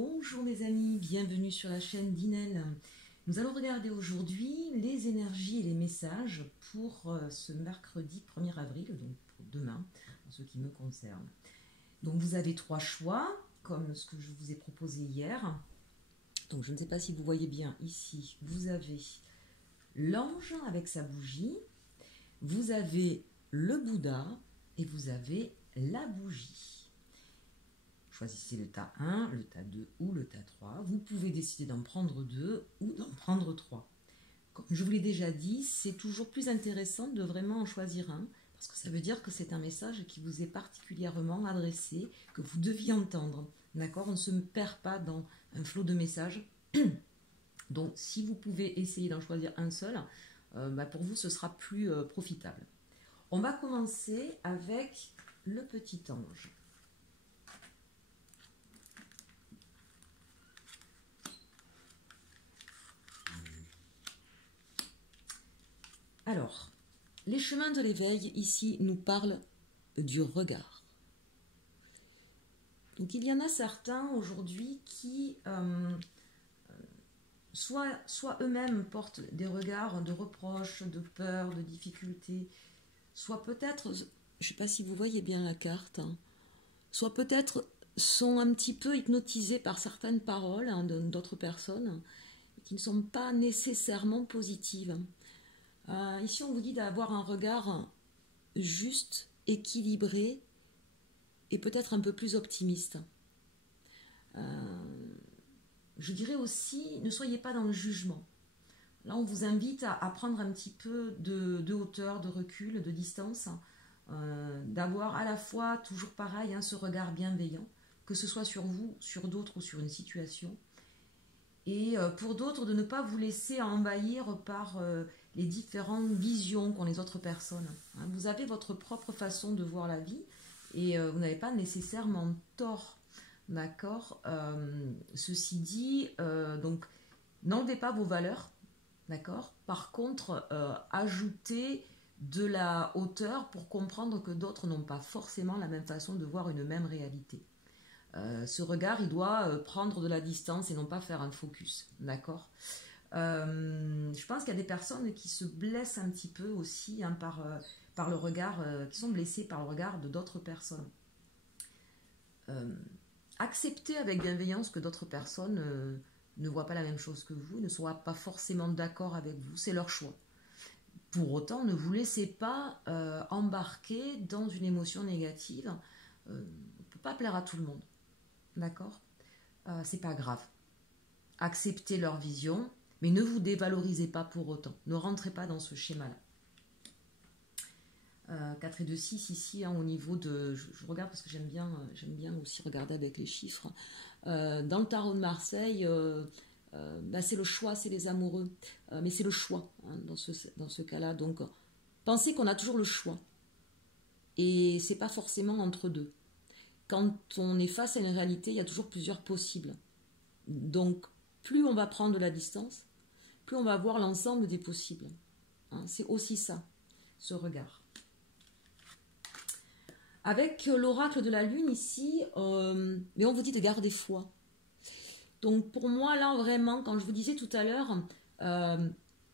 Bonjour mes amis, bienvenue sur la chaîne d'Inel. Nous allons regarder aujourd'hui les énergies et les messages pour ce mercredi 1er avril, donc pour demain, en ce qui me concerne. Donc vous avez trois choix, comme ce que je vous ai proposé hier. Donc je ne sais pas si vous voyez bien ici, vous avez l'ange avec sa bougie, vous avez le Bouddha et vous avez la bougie. Choisissez le tas 1, le tas 2 ou le tas 3. Vous pouvez décider d'en prendre 2 ou d'en prendre 3. Comme je vous l'ai déjà dit, c'est toujours plus intéressant de vraiment en choisir un, parce que ça veut dire que c'est un message qui vous est particulièrement adressé, que vous deviez entendre. D'accord ? On ne se perd pas dans un flot de messages. Donc, si vous pouvez essayer d'en choisir un seul, pour vous, ce sera plus profitable. On va commencer avec le petit ange. Alors, les chemins de l'éveil, ici, nous parlent du regard. Donc, il y en a certains aujourd'hui qui, soit eux-mêmes portent des regards de reproches, de peur, de difficultés, soit peut-être, je ne sais pas si vous voyez bien la carte, soit peut-être sont un petit peu hypnotisés par certaines paroles d'autres personnes qui ne sont pas nécessairement positives. Ici, on vous dit d'avoir un regard juste, équilibré et peut-être un peu plus optimiste. Je dirais aussi, ne soyez pas dans le jugement. Là, on vous invite à prendre un petit peu de hauteur, de recul, de distance, d'avoir à la fois, toujours pareil, ce regard bienveillant, que ce soit sur vous, sur d'autres ou sur une situation. Et pour d'autres, de ne pas vous laisser envahir par les différentes visions qu'ont les autres personnes. Vous avez votre propre façon de voir la vie et vous n'avez pas nécessairement tort. D'accord ? Ceci dit, donc, n'enlevez pas vos valeurs. D'accord ? Par contre, ajoutez de la hauteur pour comprendre que d'autres n'ont pas forcément la même façon de voir une même réalité. Ce regard, il doit prendre de la distance et non pas faire un focus, d'accord ? Je pense qu'il y a des personnes qui se blessent un petit peu aussi par le regard, qui sont blessées par le regard de d'autres personnes. Acceptez avec bienveillance que d'autres personnes ne voient pas la même chose que vous, ne soient pas forcément d'accord avec vous, c'est leur choix. Pour autant, ne vous laissez pas embarquer dans une émotion négative. On ne peut pas plaire à tout le monde. D'accord ? C'est pas grave. Acceptez leur vision, mais ne vous dévalorisez pas pour autant. Ne rentrez pas dans ce schéma-là. 4 et 2, 6 ici, au niveau de... Je regarde parce que j'aime bien aussi regarder avec les chiffres. Dans le tarot de Marseille, c'est le choix, c'est les amoureux. Mais c'est le choix dans ce cas-là. Donc, pensez qu'on a toujours le choix. Et c'est pas forcément entre deux. Quand on est face à une réalité, il y a toujours plusieurs possibles. Donc, plus on va prendre de la distance, plus on va voir l'ensemble des possibles. C'est aussi ça, ce regard. Avec l'oracle de la Lune ici, mais on vous dit de garder foi. Donc, pour moi, là, vraiment, quand je vous disais tout à l'heure,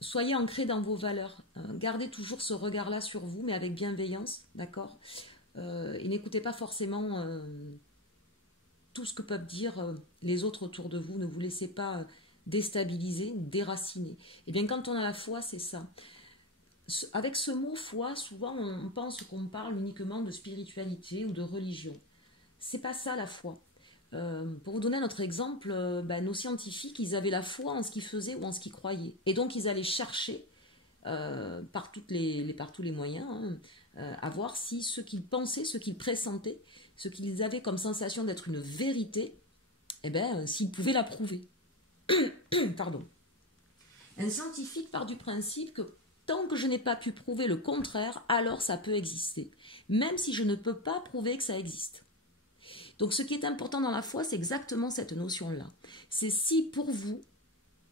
soyez ancrés dans vos valeurs. Gardez toujours ce regard-là sur vous, mais avec bienveillance, d'accord ? Et n'écoutez pas forcément tout ce que peuvent dire les autres autour de vous. Ne vous laissez pas déstabiliser, déraciner. Et bien quand on a la foi, c'est ça. Avec ce mot foi, souvent on pense qu'on parle uniquement de spiritualité ou de religion. C'est pas ça la foi. Pour vous donner un autre exemple, nos scientifiques, ils avaient la foi en ce qu'ils faisaient ou en ce qu'ils croyaient. Et donc ils allaient chercher par tous les moyens, à voir si ce qu'ils pensaient, ce qu'ils pressentaient, ce qu'ils avaient comme sensation d'être une vérité, s'ils pouvaient la prouver. Pardon. Un scientifique part du principe que tant que je n'ai pas pu prouver le contraire, alors ça peut exister, même si je ne peux pas prouver que ça existe. Donc ce qui est important dans la foi, c'est exactement cette notion-là. C'est si pour vous,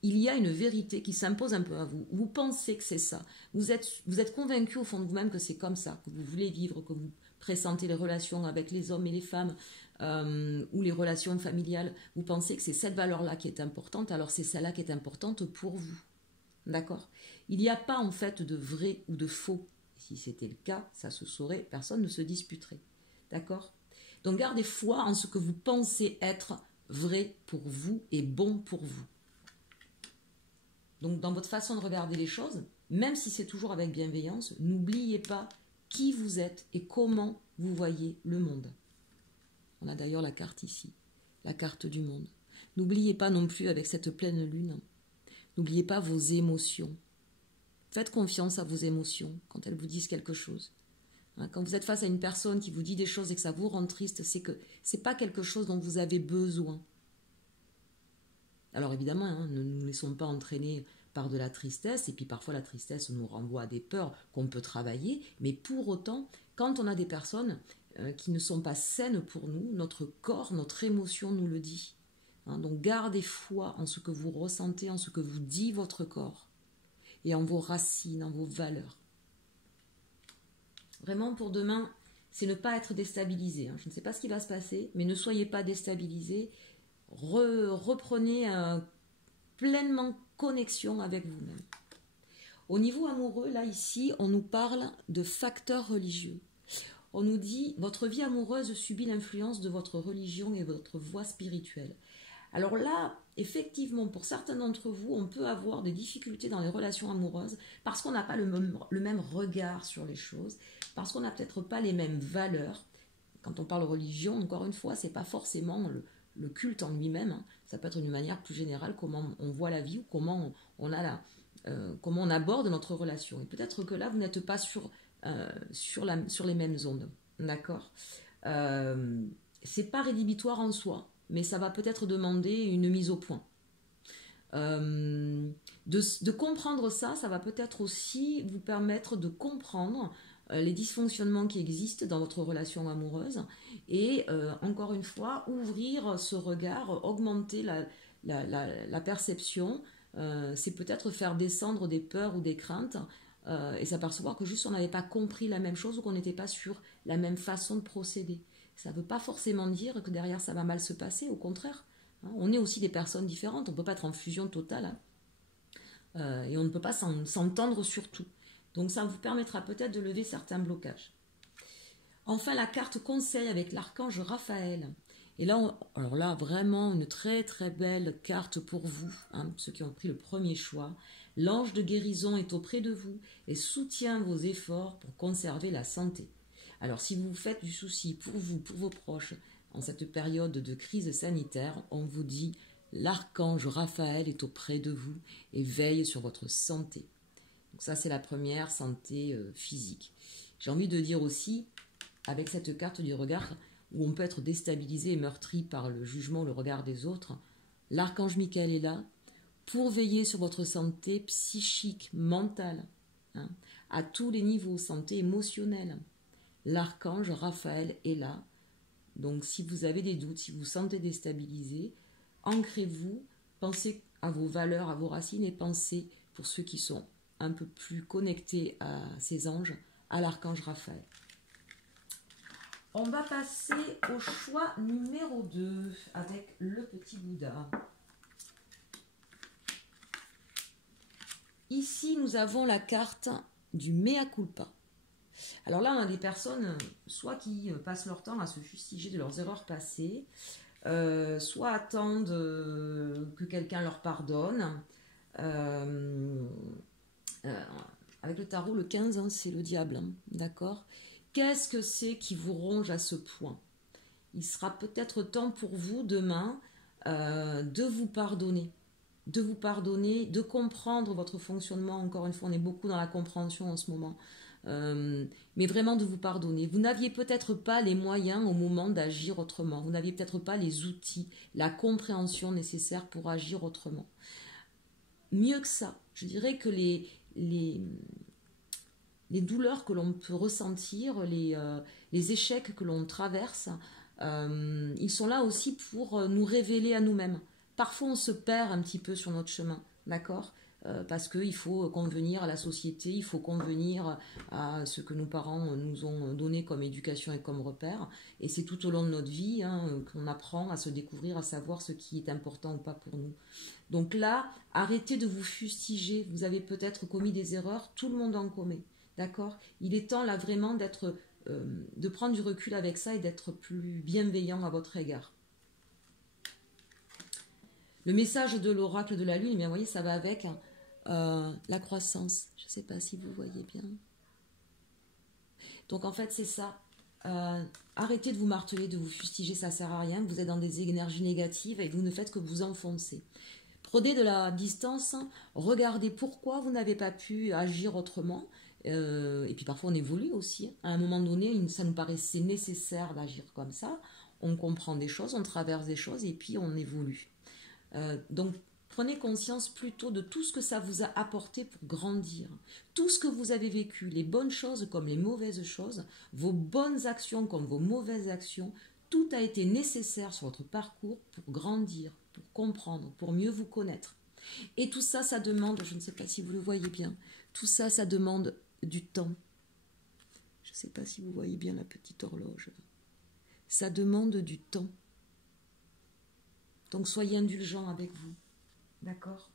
il y a une vérité qui s'impose un peu à vous. Vous pensez que c'est ça. Vous êtes convaincu au fond de vous-même que c'est comme ça, que vous voulez vivre, que vous pressentez les relations avec les hommes et les femmes ou les relations familiales, vous pensez que c'est cette valeur-là qui est importante, alors c'est celle-là qui est importante pour vous. D'accord? Il n'y a pas en fait de vrai ou de faux. Si c'était le cas, ça se saurait, personne ne se disputerait. D'accord? Donc gardez foi en ce que vous pensez être vrai pour vous et bon pour vous. Donc dans votre façon de regarder les choses, même si c'est toujours avec bienveillance, n'oubliez pas qui vous êtes et comment vous voyez le monde. On a d'ailleurs la carte ici, la carte du monde. N'oubliez pas non plus avec cette pleine lune, n'oubliez pas vos émotions. Faites confiance à vos émotions quand elles vous disent quelque chose. Quand vous êtes face à une personne qui vous dit des choses et que ça vous rend triste, c'est que ce n'est pas quelque chose dont vous avez besoin. Alors évidemment, ne nous laissons pas entraîner par de la tristesse, et puis parfois la tristesse nous renvoie à des peurs qu'on peut travailler, mais pour autant, quand on a des personnes qui ne sont pas saines pour nous, notre corps, notre émotion nous le dit. Donc gardez foi en ce que vous ressentez, en ce que vous dit votre corps, et en vos racines, en vos valeurs. Vraiment pour demain, c'est ne pas être déstabilisé. Je ne sais pas ce qui va se passer, mais ne soyez pas déstabilisés. Reprenez pleinement connexion avec vous-même. Au niveau amoureux, là, ici, on nous parle de facteurs religieux. On nous dit, votre vie amoureuse subit l'influence de votre religion et votre voie spirituelle. Alors là, effectivement, pour certains d'entre vous, on peut avoir des difficultés dans les relations amoureuses parce qu'on n'a pas le même regard sur les choses, parce qu'on n'a peut-être pas les mêmes valeurs. Quand on parle religion, encore une fois, c'est pas forcément le culte en lui-même, ça peut être une manière plus générale comment on voit la vie ou comment on aborde notre relation. Et peut-être que là, vous n'êtes pas sur les mêmes ondes, d'accord. C'est pas rédhibitoire en soi, mais ça va peut-être demander une mise au point. De comprendre ça, ça va peut-être aussi vous permettre de comprendre les dysfonctionnements qui existent dans votre relation amoureuse et encore une fois ouvrir ce regard, augmenter la perception, c'est peut-être faire descendre des peurs ou des craintes et s'apercevoir que juste on n'avait pas compris la même chose ou qu'on n'était pas sur la même façon de procéder. Ça ne veut pas forcément dire que derrière ça va mal se passer, au contraire. On est aussi des personnes différentes, on ne peut pas être en fusion totale et on ne peut pas s'entendre sur tout. Donc ça vous permettra peut-être de lever certains blocages. Enfin, la carte conseil avec l'archange Raphaël. Et là, alors là, vraiment une très très belle carte pour vous, ceux qui ont pris le premier choix. L'ange de guérison est auprès de vous et soutient vos efforts pour conserver la santé. Alors si vous faites du souci pour vous, pour vos proches, en cette période de crise sanitaire, on vous dit l'archange Raphaël est auprès de vous et veille sur votre santé. Donc ça, c'est la première, santé physique. J'ai envie de dire aussi, avec cette carte du regard, où on peut être déstabilisé et meurtri par le jugement, le regard des autres, l'archange Michael est là pour veiller sur votre santé psychique, mentale, à tous les niveaux, santé émotionnelle. L'archange Raphaël est là. Donc si vous avez des doutes, si vous vous sentez déstabilisé, ancrez-vous, pensez à vos valeurs, à vos racines et pensez, pour ceux qui sont un peu plus connectés à ces anges, à l'archange Raphaël. On va passer au choix numéro 2 avec le petit Bouddha. Ici, nous avons la carte du mea culpa. Alors là, on a des personnes, soit qui passent leur temps à se fustiger de leurs erreurs passées, soit attendent que quelqu'un leur pardonne. Avec le tarot, le 15, c'est le diable, d'accord ? Qu'est-ce que c'est qui vous ronge à ce point ? Il sera peut-être temps pour vous demain de vous pardonner, de comprendre votre fonctionnement. Encore une fois, on est beaucoup dans la compréhension en ce moment, mais vraiment de vous pardonner. Vous n'aviez peut-être pas les moyens au moment d'agir autrement. Vous n'aviez peut-être pas les outils, la compréhension nécessaire pour agir autrement. Mieux que ça, je dirais que les douleurs que l'on peut ressentir, les échecs que l'on traverse, ils sont là aussi pour nous révéler à nous-mêmes. Parfois, on se perd un petit peu sur notre chemin, d'accord ? parce qu'il faut convenir à la société, il faut convenir à ce que nos parents nous ont donné comme éducation et comme repère. Et c'est tout au long de notre vie qu'on apprend à se découvrir, à savoir ce qui est important ou pas pour nous. Donc là, arrêtez de vous fustiger. Vous avez peut-être commis des erreurs, tout le monde en commet. D'accord? Il est temps là vraiment de prendre du recul avec ça et d'être plus bienveillant à votre égard. Le message de l'oracle de la lune, eh bien, vous voyez, ça va avec la croissance. Je ne sais pas si vous voyez bien. Donc en fait, c'est ça. Arrêtez de vous marteler, de vous fustiger, ça ne sert à rien. Vous êtes dans des énergies négatives et vous ne faites que vous enfoncer. Prenez de la distance, regardez pourquoi vous n'avez pas pu agir autrement. Et puis parfois on évolue aussi. À un moment donné, ça nous paraissait nécessaire d'agir comme ça. On comprend des choses, on traverse des choses et puis on évolue. Donc prenez conscience plutôt de tout ce que ça vous a apporté pour grandir. Tout ce que vous avez vécu, les bonnes choses comme les mauvaises choses, vos bonnes actions comme vos mauvaises actions, tout a été nécessaire sur votre parcours pour grandir, pour comprendre, pour mieux vous connaître. Et tout ça, ça demande, je ne sais pas si vous le voyez bien, tout ça, ça demande du temps. Je ne sais pas si vous voyez bien la petite horloge. Ça demande du temps. Donc soyez indulgents avec vous. D'accord?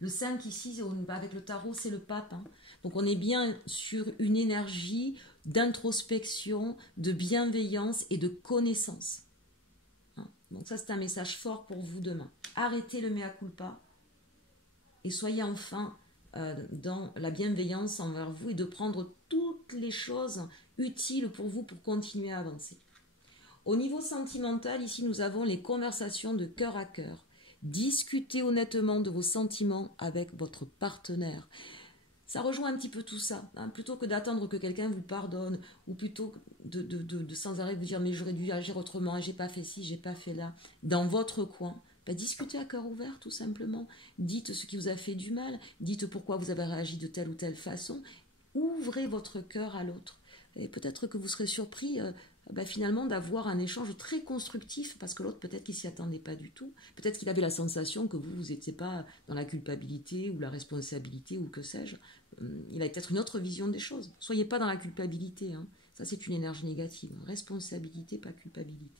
Le 5 ici, avec le tarot, c'est le pape. Donc on est bien sur une énergie d'introspection, de bienveillance et de connaissance. Donc ça, c'est un message fort pour vous demain. Arrêtez le mea culpa et soyez enfin dans la bienveillance envers vous et de prendre toutes les choses utiles pour vous pour continuer à avancer. Au niveau sentimental, ici, nous avons les conversations de cœur à cœur. Discutez honnêtement de vos sentiments avec votre partenaire. Ça rejoint un petit peu tout ça. Plutôt que d'attendre que quelqu'un vous pardonne, ou plutôt de sans arrêt vous dire « mais j'aurais dû agir autrement, j'ai pas fait ci, j'ai pas fait là », dans votre coin, discutez à cœur ouvert tout simplement. Dites ce qui vous a fait du mal, dites pourquoi vous avez réagi de telle ou telle façon. Ouvrez votre cœur à l'autre. Et peut-être que vous serez surpris finalement d'avoir un échange très constructif parce que l'autre peut-être qu'il ne s'y attendait pas du tout. Peut-être qu'il avait la sensation que vous n'étiez pas dans la culpabilité ou la responsabilité ou que sais-je. Il a peut-être une autre vision des choses. Soyez pas dans la culpabilité. Ça, c'est une énergie négative. Responsabilité, pas culpabilité.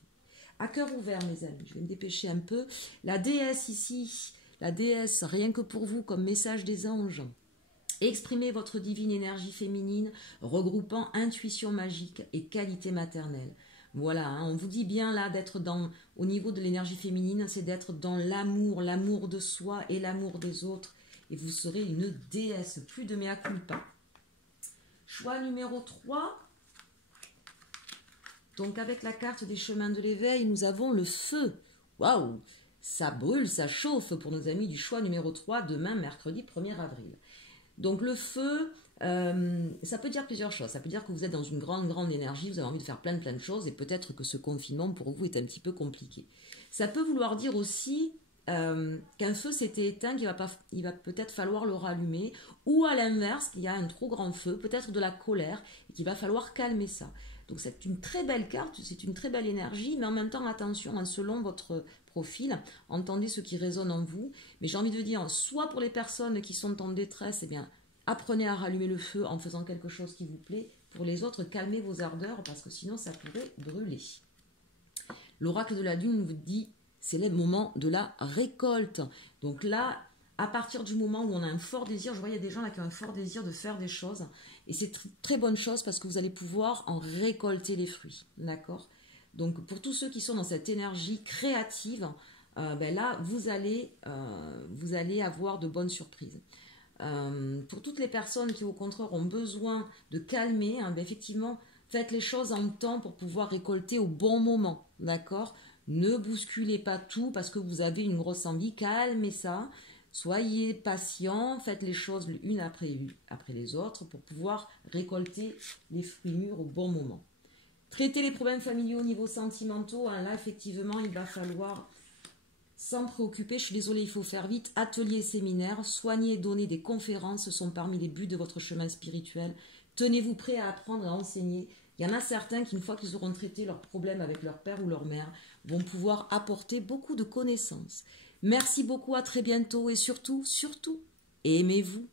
À cœur ouvert, mes amis. Je vais me dépêcher un peu. La déesse ici, la déesse, rien que pour vous, comme message des anges. Exprimez votre divine énergie féminine, regroupant intuition magique et qualité maternelle. Voilà, on vous dit bien là d'être au niveau de l'énergie féminine, c'est d'être dans l'amour, l'amour de soi et l'amour des autres. Et vous serez une déesse, plus de mea culpa. Choix numéro 3. Donc avec la carte des chemins de l'éveil, nous avons le feu. Waouh, ça brûle, ça chauffe pour nos amis du choix numéro 3, demain, mercredi 1er avril. Donc le feu, ça peut dire plusieurs choses. Ça peut dire que vous êtes dans une grande énergie, vous avez envie de faire plein de choses et peut-être que ce confinement pour vous est un petit peu compliqué. Ça peut vouloir dire aussi qu'un feu s'était éteint, il va peut-être falloir le rallumer, ou à l'inverse, qu'il y a un trop grand feu, peut-être de la colère, et qu'il va falloir calmer ça. Donc c'est une très belle carte, c'est une très belle énergie, mais en même temps, attention, selon votre profil, entendez ce qui résonne en vous. Mais j'ai envie de dire, soit pour les personnes qui sont en détresse, eh bien, apprenez à rallumer le feu en faisant quelque chose qui vous plaît. Pour les autres, calmez vos ardeurs, parce que sinon, ça pourrait brûler. L'oracle de la lune vous dit, c'est le moment de la récolte. Donc là, à partir du moment où on a un fort désir, je vois il y a des gens là qui ont un fort désir de faire des choses, et c'est très bonne chose parce que vous allez pouvoir en récolter les fruits, d'accord? Donc pour tous ceux qui sont dans cette énergie créative, là vous allez avoir de bonnes surprises. Pour toutes les personnes qui au contraire ont besoin de calmer, effectivement, faites les choses en temps pour pouvoir récolter au bon moment, d'accord? Ne bousculez pas tout parce que vous avez une grosse envie, calmez ça. Soyez patient, faites les choses l'une après les autres pour pouvoir récolter les fruits mûrs au bon moment. Traitez les problèmes familiaux au niveau sentimentaux. Là, effectivement, il va falloir s'en préoccuper. Je suis désolée, il faut faire vite. Ateliers, séminaires, soigner et donner des conférences sont parmi les buts de votre chemin spirituel. Tenez-vous prêt à apprendre et à enseigner. Il y en a certains qui, une fois qu'ils auront traité leurs problèmes avec leur père ou leur mère, vont pouvoir apporter beaucoup de connaissances. Merci beaucoup, à très bientôt et surtout, surtout, aimez-vous.